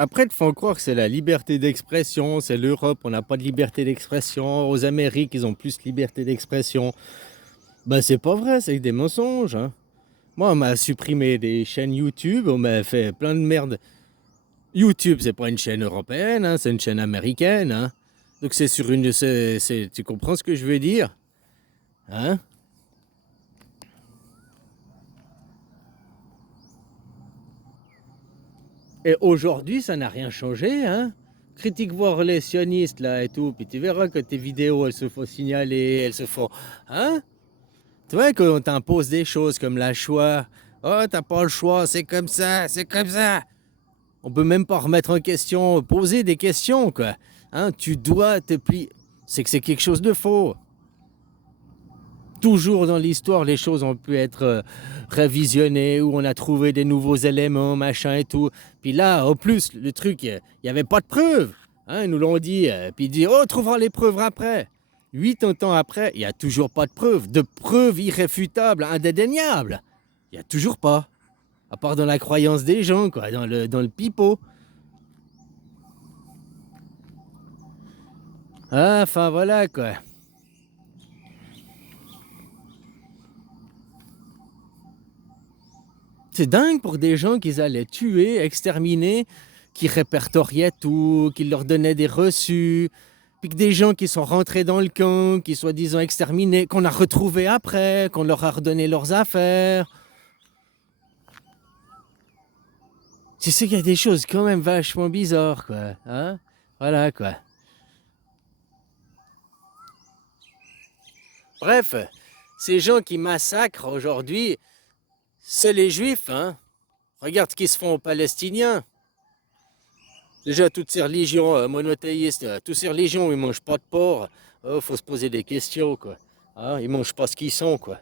Après, ils te font croire que c'est la liberté d'expression, c'est l'Europe, on n'a pas de liberté d'expression. Aux Amériques, ils ont plus de liberté d'expression. Ben, c'est pas vrai, c'est des mensonges, hein. Moi, on m'a supprimé des chaînes YouTube, on m'a fait plein de merde. YouTube, c'est pas une chaîne européenne, hein, c'est une chaîne américaine, hein. Donc c'est sur une... tu comprends ce que je veux dire? Hein? Et aujourd'hui, ça n'a rien changé, hein. Critique voir les sionistes, là, et tout, puis tu verras que tes vidéos, elles se font signaler, elles se font... Hein? Tu vois qu'on t'impose des choses comme la choix. Oh, t'as pas le choix, c'est comme ça, c'est comme ça. On peut même pas remettre en question, poser des questions, quoi. Hein, tu dois te plier. C'est que c'est quelque chose de faux. Toujours dans l'histoire, les choses ont pu être révisionnées, où on a trouvé des nouveaux éléments, machin et tout. Puis là, en plus, le truc, il n'y avait pas de preuves. Hein, ils nous l'ont dit. Puis ils disent, oh, on trouvera les preuves après. 8 ans après, il n'y a toujours pas de preuves irréfutables, indéniables. Il n'y a toujours pas. À part dans la croyance des gens, quoi, dans le pipeau. Ah, enfin, voilà, quoi. C'est dingue pour des gens qu'ils allaient tuer, exterminer, qui répertoriaient tout, qui leur donnaient des reçus, puis que des gens qui sont rentrés dans le camp, qui soi-disant exterminés, qu'on a retrouvés après, qu'on leur a redonné leurs affaires. Tu sais qu'il y a des choses quand même vachement bizarres, quoi. Hein? Voilà, quoi. Bref, ces gens qui massacrent aujourd'hui, c'est les juifs, hein. Regarde ce qu'ils se font aux Palestiniens. Déjà, toutes ces religions monothéistes, toutes ces religions où ils mangent pas de porc, oh, faut se poser des questions, quoi. Hein, ils mangent pas ce qu'ils sont, quoi.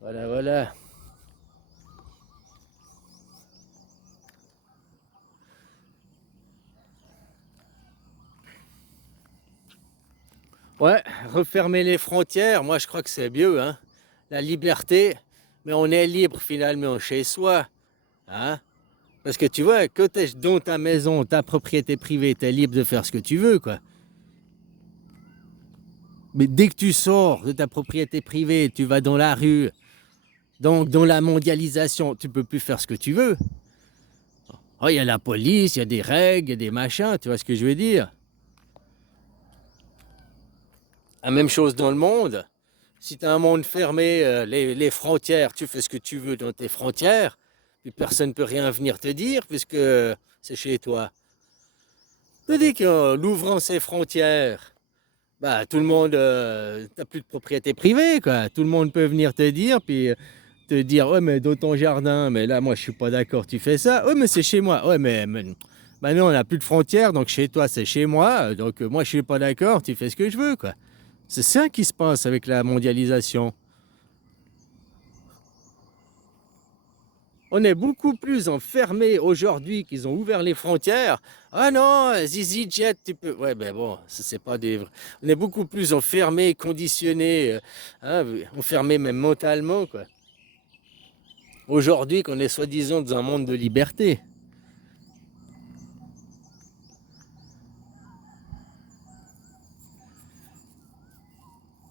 Voilà, voilà. Ouais, refermer les frontières, moi je crois que c'est mieux, hein. La liberté, mais on est libre finalement chez soi, hein. Parce que tu vois, que t'es dans ta maison, ta propriété privée, t'es libre de faire ce que tu veux, quoi. Mais dès que tu sors de ta propriété privée, tu vas dans la rue, donc dans la mondialisation, tu peux plus faire ce que tu veux. Oh, il y a la police, il y a des règles, il y a des machins, tu vois ce que je veux dire? La même chose dans le monde. Si tu as un monde fermé, les frontières, tu fais ce que tu veux dans tes frontières, puis personne ne peut rien venir te dire puisque c'est chez toi. Tandis qu'en ouvrant ces frontières, bah, tout le monde, t'as plus de propriété privée, quoi. Tout le monde peut venir te dire, puis te dire, ouais, mais dans ton jardin, mais là, moi, je suis pas d'accord, tu fais ça. Ouais, mais c'est chez moi. Ouais, mais maintenant, on n'a plus de frontières, donc chez toi, c'est chez moi. Donc, moi, je suis pas d'accord, tu fais ce que je veux, quoi. C'est ça qui se passe avec la mondialisation. On est beaucoup plus enfermés aujourd'hui qu'ils ont ouvert les frontières. Ah non, EasyJet, tu peux. Ouais, ben bon, c'est pas des. On est beaucoup plus enfermés, conditionnés, hein, enfermés même mentalement, quoi. Aujourd'hui, qu'on est soi-disant dans un monde de liberté.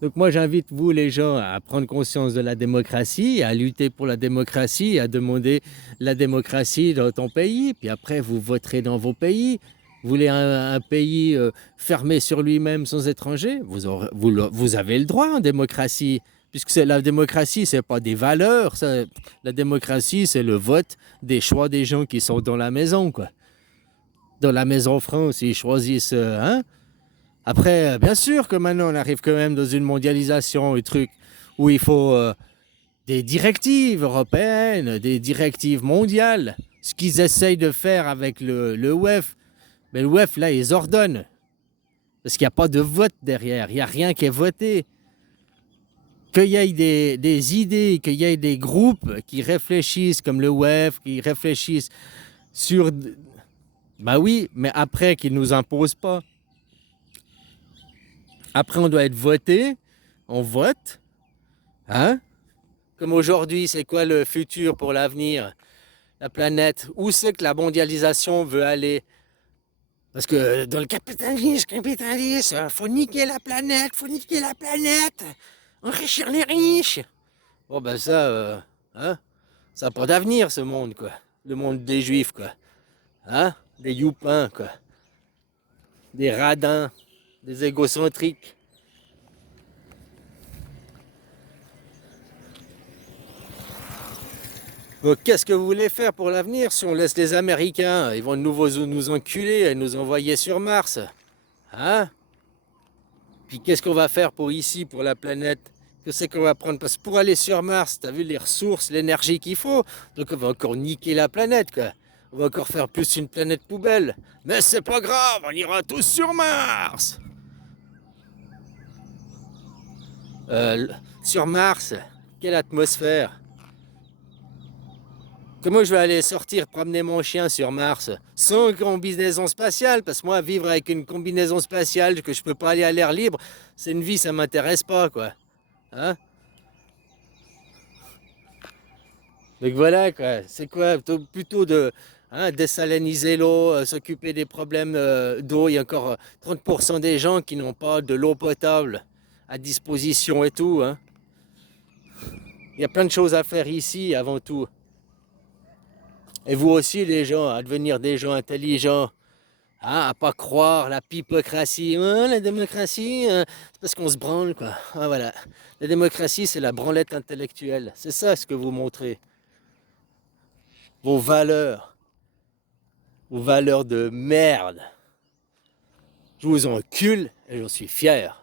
Donc moi, j'invite vous, les gens, à prendre conscience de la démocratie, à lutter pour la démocratie, à demander la démocratie dans ton pays. Puis après, vous voterez dans vos pays. Vous voulez un pays fermé sur lui-même sans étrangers, vous avez le droit en démocratie. Puisque la démocratie, c'est pas des valeurs. La démocratie, c'est le vote des choix des gens qui sont dans la maison, quoi. Dans la maison France, ils choisissent, hein. Après, bien sûr que maintenant, on arrive quand même dans une mondialisation, un truc où il faut des directives européennes, des directives mondiales. Ce qu'ils essayent de faire avec le WEF. Mais le WEF, là, ils ordonnent. Parce qu'il n'y a pas de vote derrière. Il n'y a rien qui est voté. Qu'il y ait des idées, qu'il y ait des groupes qui réfléchissent comme le WEF, qui réfléchissent sur... Bah oui, mais après, qu'ils ne nous imposent pas. Après, on doit être voté. On vote. Hein? Comme aujourd'hui, c'est quoi le futur pour l'avenir? La planète, où c'est que la mondialisation veut aller? Parce que dans le capitalisme, faut niquer la planète, enrichir les riches. Bon ben ça, hein, ça n'a pas d'avenir ce monde, quoi. Le monde des juifs, quoi. Hein? Des youpins, quoi. Des radins, des égocentriques. Donc qu'est-ce que vous voulez faire pour l'avenir si on laisse les Américains? Ils vont de nouveau nous enculer et nous envoyer sur Mars. Hein? Puis qu'est-ce qu'on va faire pour ici, pour la planète? Qu'est-ce qu'on va prendre? Parce que pour aller sur Mars, t'as vu les ressources, l'énergie qu'il faut. Donc on va encore niquer la planète, quoi. On va encore faire plus une planète poubelle. Mais c'est pas grave, on ira tous sur Mars. Euh, sur Mars, quelle atmosphère? Comment je vais aller sortir promener mon chien sur Mars sans combinaison spatiale? Parce que moi, vivre avec une combinaison spatiale que je peux pas aller à l'air libre, c'est une vie, ça m'intéresse pas, quoi. Hein? Donc voilà, quoi. C'est quoi? Plutôt de désaliniser l'eau, s'occuper des problèmes d'eau. Il y a encore 30% des gens qui n'ont pas de l'eau potable à disposition et tout. Hein. Il y a plein de choses à faire ici avant tout. Et vous aussi, les gens, à devenir des gens intelligents, hein, à pas croire la pipocratie. Ouais, la démocratie, c'est parce qu'on se branle, quoi. Ah, voilà. La démocratie, c'est la branlette intellectuelle. C'est ça ce que vous montrez. Vos valeurs de merde. Je vous encule et j'en suis fier.